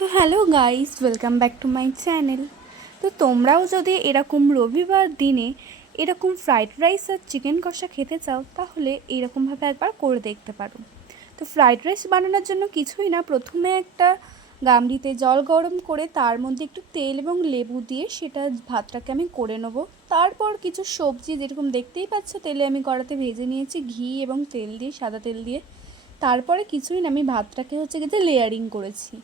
তো hello guys, welcome back to my channel. তো তোমরাও যদি এরকম রবিবার দিনে এরকম ফ্রাইড রাইস আর চিকেন কষা খেতে চাও, তাহলে এইরকমভাবে একবার করে দেখতে পারো। তো ফ্রাইড রাইস বানানোর জন্য কিছুই না, প্রথমে একটা গামলিতে জল গরম করে তার মধ্যে একটু তেল এবং লেবু দিয়ে সেটা ভাতটাকে আমি করে নেবো। তারপর কিছু সবজি, যেরকম দেখতেই পাচ্ছ তেলে আমি কড়াতে ভেজে নিয়েছি ঘি এবং তেল দিয়ে, সাদা তেল দিয়ে। তারপরে কিছুই না, আমি ভাতটাকে যে লেয়ারিং করেছি।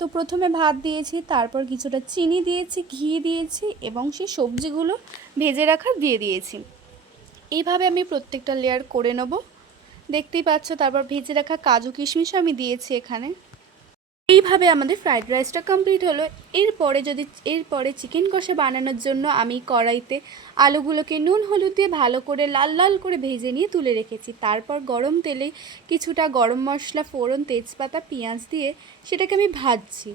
তো প্রথমে ভাত দিয়েছি, তারপর কিছুটা চিনি দিয়েছি, ঘি দিয়েছি এবং সেই সবজিগুলো ভেজে রাখা দিয়ে দিয়েছি। এইভাবে আমি প্রত্যেকটা লেয়ার করে নেব, দেখতেই পাচ্ছ। তারপর ভেজে রাখা কাজু কিশমিশও আমি দিয়েছি এখানে। এইভাবে আমাদের ফ্রাইড রাইসটা কমপ্লিট হলো। এরপরে চিকেন কষা বানানোর জন্য আমি কড়াইতে আলুগুলোকে নুন হলুদ দিয়ে ভালো করে লাল লাল করে ভেজে নিয়ে তুলে রেখেছি। তারপর গরম তেলে কিছুটা গরম মশলা, ফোড়ন, তেজপাতা, পেঁয়াজ দিয়ে সেটাকে আমি ভাজছি।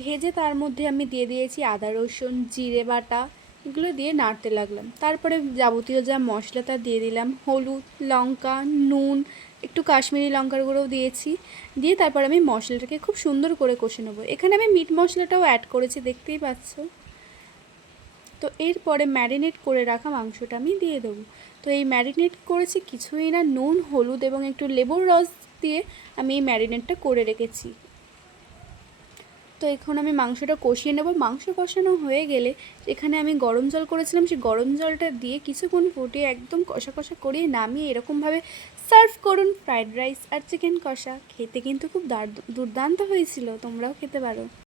ভেজে তার মধ্যে আমি দিয়ে দিয়েছি আদা রসুন জিরে বাটা, এগুলো দিয়ে নাড়তে লাগলাম। তারপরে যাবতীয় যা মশলা তা দিয়ে দিলাম, হলুদ, লঙ্কা, নুন, একটু কাশ্মীরি লঙ্কার গুঁড়োও দিয়েছি। দিয়ে তারপর আমি মশলাটাকে খুব সুন্দর করে কষে নেবো। এখানে আমি মিট মশলাটাও অ্যাড করেছি, দেখতেই পাচ্ছ। তো এরপরে ম্যারিনেট করে রাখা মাংসটা আমি দিয়ে দেবো। তো এই ম্যারিনেট করেছি কিছুই না, নুন, হলুদ এবং একটু লেবুর রস দিয়ে আমি এই ম্যারিনেটটা করে রেখেছি। তো এখন আমি মাংসটা কষিয়ে নেব। মাংস কষানো হয়ে গেলে এখানে আমি গরম জল করেছিলাম, সেই গরম জলটা দিয়ে কিছুক্ষণ ফুটিয়ে একদম কষা কষা করিয়ে নামিয়ে এরকমভাবে সার্ভ করুন ফ্রাইড রাইস আর চিকেন কষা। খেতে কিন্তু খুব দুর্দান্ত হয়েছিল, তোমরাও খেতে পারো।